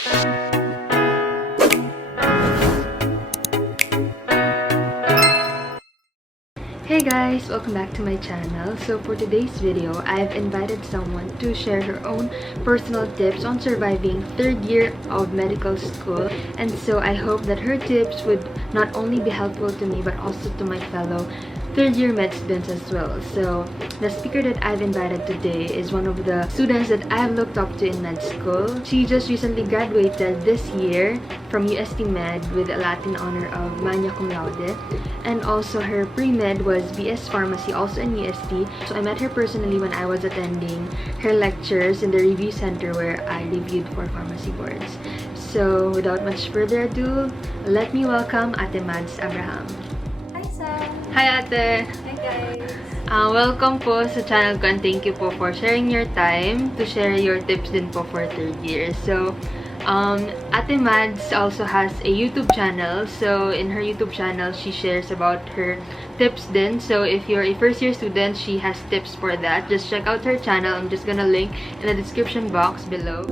Hey guys! Welcome back to my channel. So for today's video, I've invited someone to share her own personal tips on surviving third year of medical school. And so I hope that her tips would not only be helpful to me but also to my fellow third year med students as well. So the speaker that I've invited today is one of the students that I've looked up to in med school. She just recently graduated this year from UST Med with a Latin honor of Magna Cum Laude, and also her pre-med was BS Pharmacy, also in UST. So I met her personally when I was attending her lectures in the review center where I reviewed for pharmacy boards. So without much further ado, let me welcome Ate Madz Abraham. Hi, Sam! Hi Ate! Hi guys! Welcome po sa channel ko and thank you po for sharing your time to share your tips din po for third year. So, Ate Madz also has a YouTube channel. So, in her YouTube channel, she shares about her tips din. So, if you're a first year student, she has tips for that. Just check out her channel. I'm just gonna link in the description box below.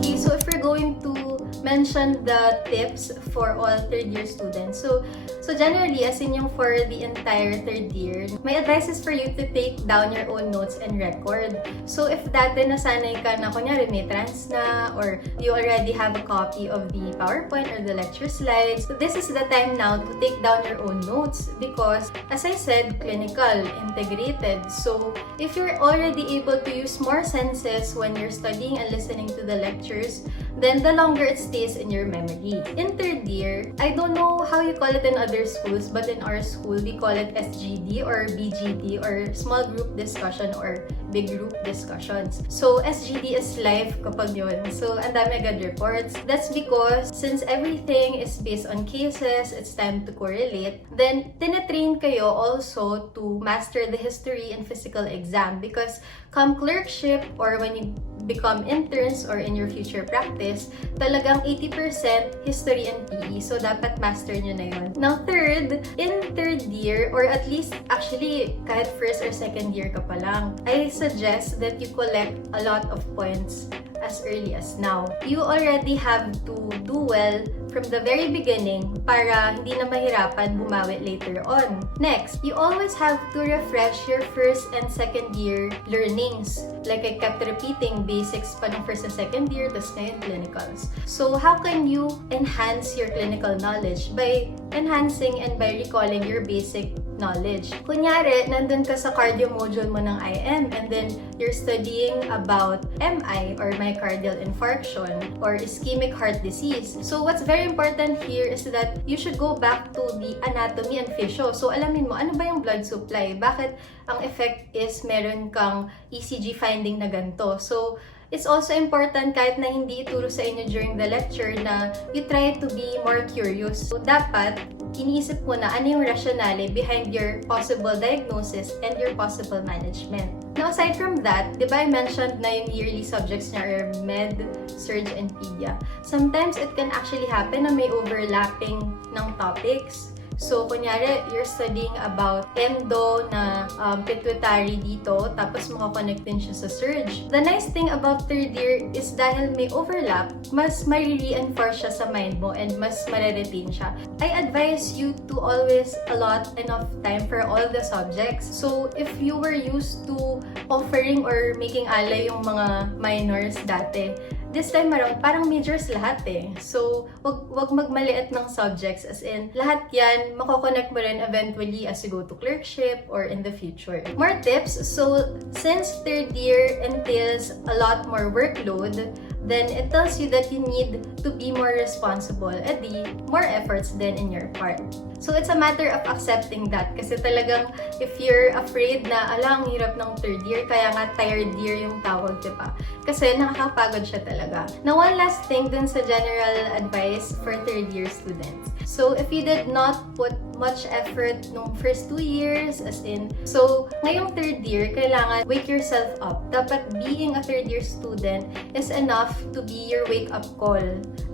Okay, so if we're going to mention the tips for all third year students. So generally, as in yung for the entire third year, my advice is for you to take down your own notes and record. So if dati nasanay ka na, kunyari may trans na, or you already have a copy of the PowerPoint or the lecture slides, so this is the time now to take down your own notes because, as I said, clinical, integrated. So if you're already able to use more senses when you're studying and listening to the lectures, then the longer it stays in your memory. In third year, I don't know how you call it in other schools, but in our school, we call it SGD or BGD or small group discussion or big group discussions. So SGD is live kapag yun. So ang dami agad reports. That's because since everything is based on cases, it's time to correlate. Then tinatrain kayo also to master the history and physical exam because come clerkship or when you become interns or in your future practice, talagang 80% history and PE. So, dapat master nyo na yun. Now, in third year, or at least, actually, kahit first or second year ka pa lang, I suggest that you collect a lot of points as early as now. You already have to do well from the very beginning para hindi na mahirapan bumawi later on. Next, you always have to refresh your first and second year learnings. Like I kept repeating basics pa ng first and second year, tas ngayon clinicals. So how can you enhance your clinical knowledge? By enhancing and by recalling your basic knowledge. Kunyari, nandun ka sa cardio module mo ng IM and then you're studying about MI or myocardial infarction or ischemic heart disease. So what's very important here is that you should go back to the anatomy and physio. So alamin mo, ano ba yung blood supply? Bakit ang effect is meron kang ECG finding na ganito? So it's also important kahit na hindi ituro sa inyo during the lecture na you try to be more curious. So, dapat iniisip mo na ano yung rationale behind your possible diagnosis and your possible management. Now, aside from that, di ba I mentioned na yung yearly subjects niya are Med, Surg, and Pedia. Sometimes it can actually happen na may overlapping ng topics. So, kunyari, you're studying about endo na pituitary dito, tapos makakonect din siya sa surge. The nice thing about third year is dahil may overlap, mas ma-reinforce siya sa mind mo and mas ma-retain siya. I advise you to always allot enough time for all the subjects. So, if you were used to offering or making alay yung mga minors dati, this time around, parang majors lahat eh. So, wag magmaliit ng subjects as in, lahat yan, mako-connect mo rin eventually as you go to clerkship or in the future. More tips. So, since third year entails a lot more workload, then it tells you that you need to be more responsible at more efforts than in your part. So, it's a matter of accepting that. Kasi talagang, if you're afraid na, ang hirap ng third year, kaya nga tired year yung tawag, diba? Kasi nakakapagod siya talaga. Now, one last thing dun sa general advice for third year students. So, if you did not put much effort nung first 2 years, as in, so, ngayong third year, kailangan wake yourself up. Dapat being a third year student is enough to be your wake-up call.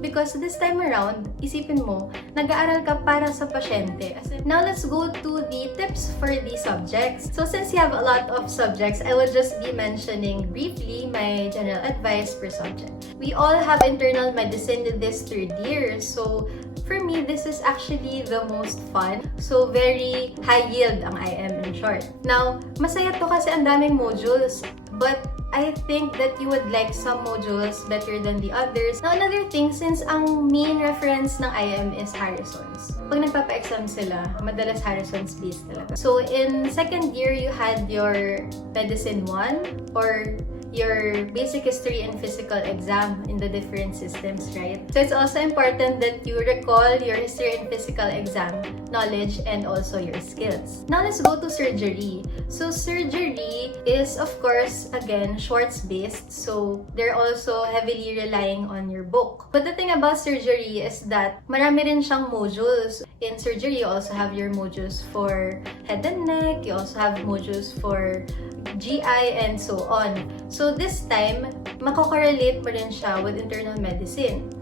Because this time around, isipin mo, nag-aaral ka para sa pasyente. Now, let's go to the tips for the subjects. So, since you have a lot of subjects, I will just be mentioning briefly my general advice per subject. We all have internal medicine this third year. So, for me, this is actually the most fun. So, very high yield ang IM in short. Now, masaya to kasi ang daming modules. But, I think that you would like some modules better than the others. Now, another thing, since ang main reference ng IM is Harrison's. Pag nagpapa-exam sila, madalas Harrison's based talaga. So, in second year, you had your Medicine 1 or your basic history and physical exam in the different systems, right? So it's also important that you recall your history and physical exam knowledge and also your skills. Now let's go to surgery. So surgery is of course again Schwartz-based, so they're also heavily relying on your book. But the thing about surgery is that marami rin siyang modules. In surgery, you also have your modules for head and neck, you also have modules for GI, and so on. So this time, mako-correlate mo rin siya with internal medicine.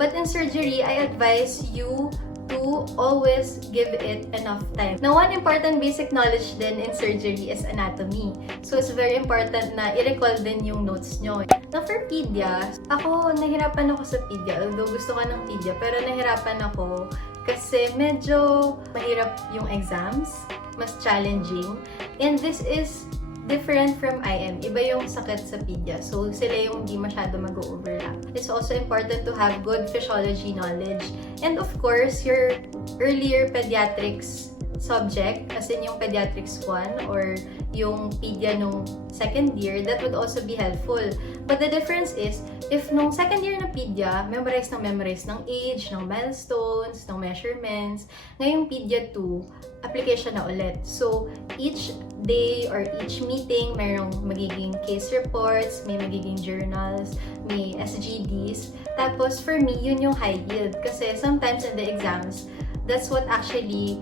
But in surgery, I advise you to always give it enough time. Now, one important basic knowledge din in surgery is anatomy. So, it's very important na i-recall din yung notes nyo. Now, for pedia, nahirapan ako sa pedia. Although gusto ko ng pedia, pero nahirapan ako kasi medyo mahirap yung exams, mas challenging. And this is different from IM. Iba yung sakit sa pedia. So, sila yung hindi masyado mag-overlap. It's also important to have good physiology knowledge. And of course, your earlier pediatrics subject, as in yung pediatrics 1 or yung pedia nung second year, that would also be helpful. But the difference is, if nung second year na pedia, memorize ng age, ng milestones, ng measurements, ngayong pedia 2, application na ulit. So, each day or each meeting, mayroong magiging case reports, may magiging journals, may SGDs. Tapos, for me, yun yung high yield. Kasi sometimes in the exams, that's what actually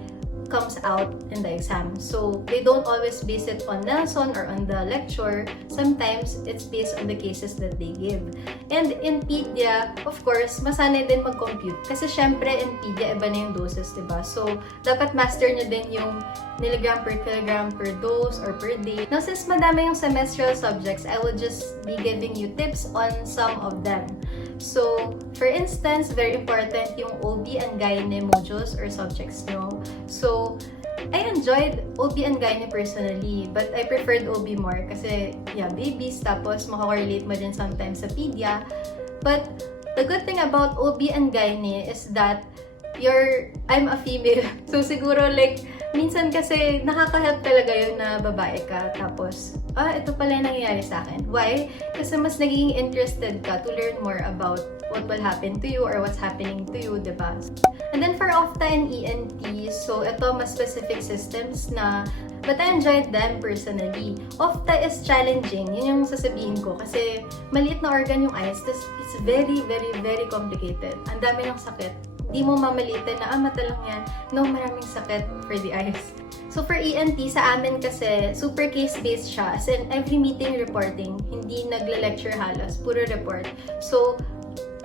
comes out in the exam. So, they don't always base it on Nelson or on the lecture. Sometimes, it's based on the cases that they give. And in pedia, of course, masanay din mag-compute. Kasi syempre, in pedia, iba na yung doses, diba? So, dapat master nyo din yung milligram per kilogram per dose or per day. Now, since madami yung semestral subjects, I will just be giving you tips on some of them. So, for instance, very important yung OB and Gyne modules or subjects nyo. So, I enjoyed OB and Gyne personally, but I preferred OB more kasi, yeah, babies, tapos makakorelate mo din sometimes sa pedia. But, the good thing about OB and Gyne is that I'm a female. So, siguro like, minsan kasi nakaka-help talaga yun na babae ka. Tapos, ito pala yung nangyayari sa akin. Why? Kasi mas naging interested ka to learn more about what will happen to you or what's happening to you, diba? And then for OFTA and ENT, so ito mas specific systems na, but I enjoyed them personally. OFTA is challenging, yun yung sasabihin ko, kasi maliit na organ yung eyes, it's very, very, very complicated. Ang dami ng sakit. Di mo mamalitin na, mata lang yan. No, maraming sakit for the eyes. So, for ENT, sa amin kasi, super case-based siya. As in, every meeting reporting, hindi nagle-lecture halos, puro report. So,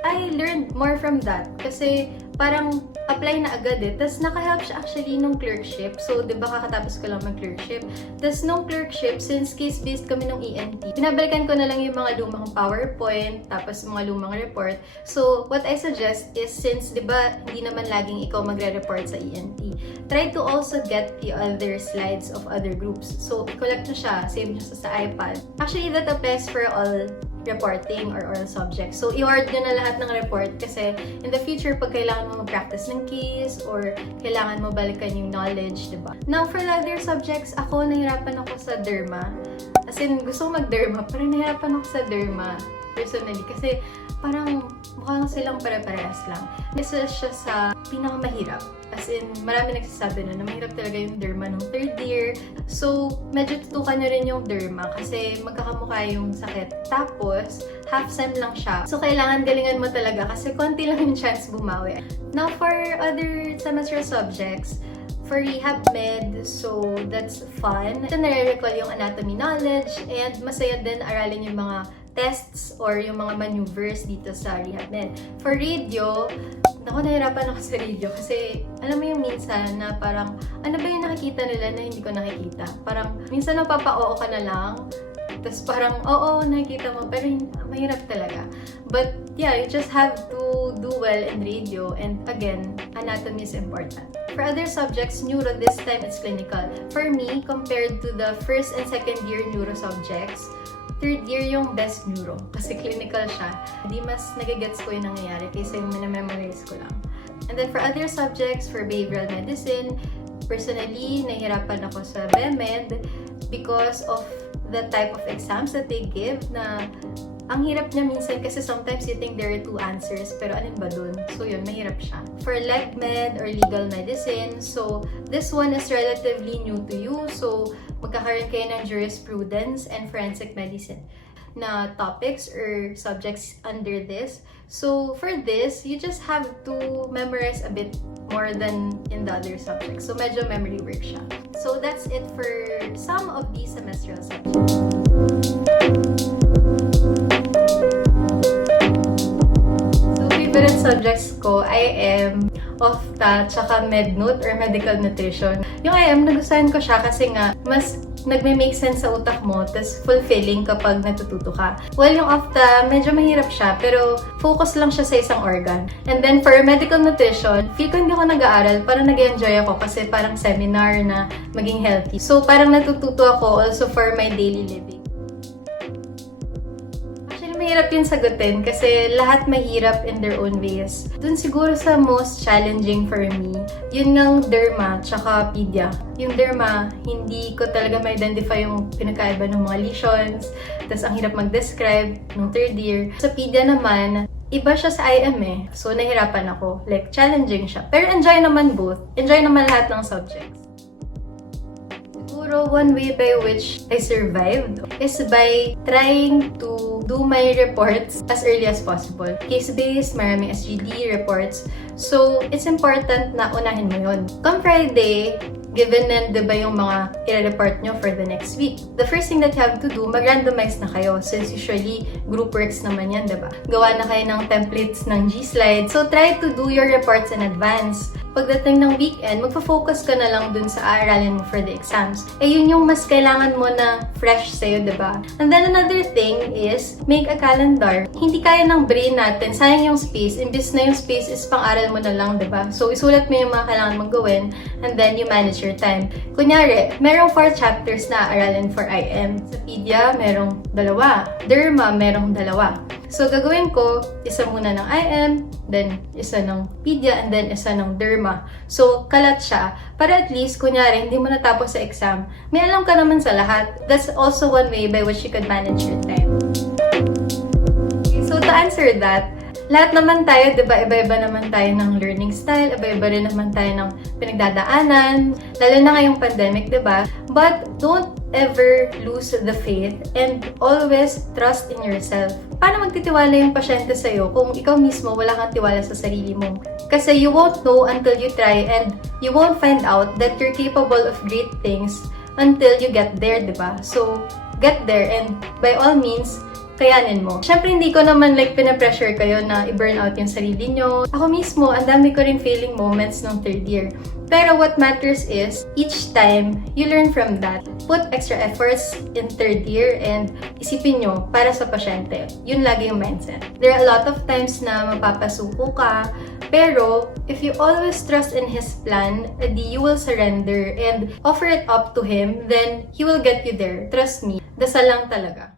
I learned more from that. Kasi, parang apply na agad eh. Tapos, nakahelp siya actually nung clerkship. So, di ba kakatapos ko lang mag-clerkship. Tapos, nung clerkship, since case-based kami nung ENT, pinabalikan ko na lang yung mga lumang PowerPoint, tapos mga lumang report. So, what I suggest is, since, di ba, hindi naman laging ikaw magre-report sa ENT, try to also get the other slides of other groups. So, i-collect nyo siya, save nyo sa iPad. Actually, that applies for all reporting or oral subjects. So, i-hoard nyo na lahat ng report kasi in the future, pag kailangan mo mag-practice ng case or kailangan mo balikan yung knowledge, diba? Now, for the other subjects, nahirapan ako sa derma. As in, gusto ko mag-derma, pero nahirapan ako sa derma personally kasi parang mukhang silang pare-parehas lang. Isa siya sa pinakamahirap. As in, marami nagsasabi na mahirap talaga yung derma nung third year. So, medyo tutukan nyo rin yung derma kasi magkakamukha yung sakit. Tapos, half sem lang siya. So, kailangan galingan mo talaga kasi konti lang yung chance bumawi. Now, for other semester subjects, for rehab med, so that's fun. So, nare-recall yung anatomy knowledge and masaya din aralin yung mga tests or yung mga maneuvers dito sa rehab med. For radio, nahirapan ako sa radio kasi alam mo yung minsan na parang ano ba yung nakikita nila na hindi ko nakikita? Parang minsan napapa-oo ka na lang, tapos parang oo, nakikita mo, pero mahirap talaga. But yeah, you just have to do well in radio, and again, anatomy is important. For other subjects, neuro, this time it's clinical. For me, compared to the first and second year neuro subjects, third year yung best neuro kasi clinical siya. Hindi mas nagagets ko yung nangyayari kaysa yung minamemorize ko lang. And then for other subjects, for behavioral medicine, personally, nahirapan ako sa BEMED because of the type of exams that they give na ang hirap niya minsan kasi sometimes you think there are two answers pero alin ba dun? So yun, mahirap siya. For leg med or legal medicine, so this one is relatively new to you. So magkakaroon kayo ng jurisprudence and forensic medicine na topics or subjects under this. So for this, you just have to memorize a bit more than in the other subjects. So medyo memory work siya. So that's it for some of these semestral subjects. So favorite subjects ko, IM, OFTA, tsaka MedNote or Medical Nutrition. Yung IM, nagustuhan ko siya kasi nga mas nagme-make sense sa utak mo, tas fulfilling kapag natututo ka. Well, yung OFTA, medyo mahirap siya, pero focus lang siya sa isang organ. And then, for medical nutrition, feel ko hindi ako nag-aaral, parang nag-enjoy ako kasi parang seminar na maging healthy. So, parang natututo ako also for my daily living. Mahirap yun sagutin kasi lahat mahirap in their own ways. Dun siguro sa most challenging for me, yun ngang derma tsaka pedia. Yung derma, hindi ko talaga ma-identify yung pinagkaiba ng mga lesions, tas ang hirap mag-describe nung third year. Sa pedia naman, iba siya sa IM eh. So, nahirapan ako. Like, challenging siya. Pero enjoy naman both. Enjoy naman lahat ng subjects. Siguro, one way by which I survived is by trying to do my reports as early as possible. Case-based, maraming SGD reports. So, it's important na unahin mo yun. Come Friday, given na diba yung mga i-report nyo for the next week. The first thing that you have to do, mag-randomize na kayo since usually group works naman yan, diba? Gawa na kayo ng templates ng G-slide. So, try to do your reports in advance. Pagdating ng weekend, magpa-focus ka na lang dun sa aaralin mo for the exams. Eh, yun yung mas kailangan mo na fresh sa'yo, diba? And then another thing is, make a calendar. Hindi kaya ng brain natin, sayang yung space. Imbis na yung space is pang-aral mo na lang, diba? So, isulat mo yung mga kailangan mong gawin, and then you manage your time. Kunyari, merong 4 chapters na aaralin for IM. Sa pedia, merong 2. Derma, merong 2. So, gagawin ko, isa muna ng IM, then isa ng pedia, and then isa ng derma. So, kalat siya. Para at least, kunyari, hindi mo natapos sa exam, may alam ka naman sa lahat. That's also one way by which you could manage your time. Okay, so, to answer that, lahat naman tayo, diba, iba-iba naman tayo ng learning style, iba-iba rin naman tayo ng pinagdadaanan, lalo na ngayong pandemic, diba? But don't ever lose the faith and always trust in yourself. Paano magtitiwala yung pasyente sa'yo kung ikaw mismo wala kang tiwala sa sarili mo? Kasi you won't know until you try, and you won't find out that you're capable of great things until you get there, diba? So, get there, and by all means, kayanin mo. Siyempre, hindi ko naman like pinapressure kayo na i-burn out yung sarili nyo. Ako mismo, ang dami ko rin failing moments nung third year. Pero what matters is, each time, you learn from that. Put extra efforts in third year and isipin nyo para sa pasyente. Yun lagi yung mindset. There are a lot of times na mapapasuko ka, pero if you always trust in His plan, edi you will surrender and offer it up to Him, then He will get you there. Trust me, dasal lang talaga.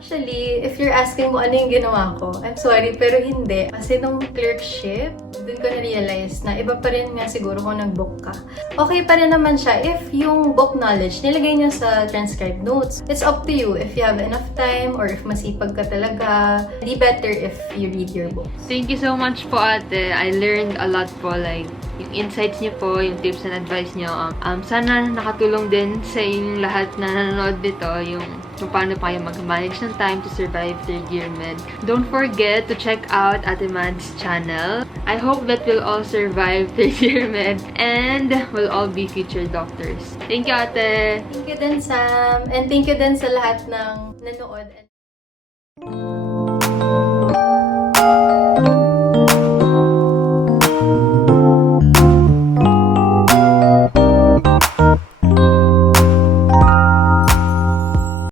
Actually, if you're asking mo ano yung ginawa ko, I'm sorry, pero hindi. Kasi nung clerkship, dun ko na-realize na iba pa rin nga siguro kung nag-book ka. Okay pa rin naman siya if yung book knowledge nilagay niyo sa transcribed notes. It's up to you if you have enough time or if masipag ka talaga. Di better if you read your books. Thank you so much po, ate. I learned a lot po, like, yung insights niyo po, yung tips and advice niyo. Sana nakatulong din sa inyong lahat na nanonood nito, yung kung paano pa kayo mag-manage ng time to survive third year med. Don't forget to check out Ate Madz channel. I hope that we'll all survive third year med and we'll all be future doctors. Thank you, Ate! Thank you din, Sam. And thank you din sa lahat ng nanood.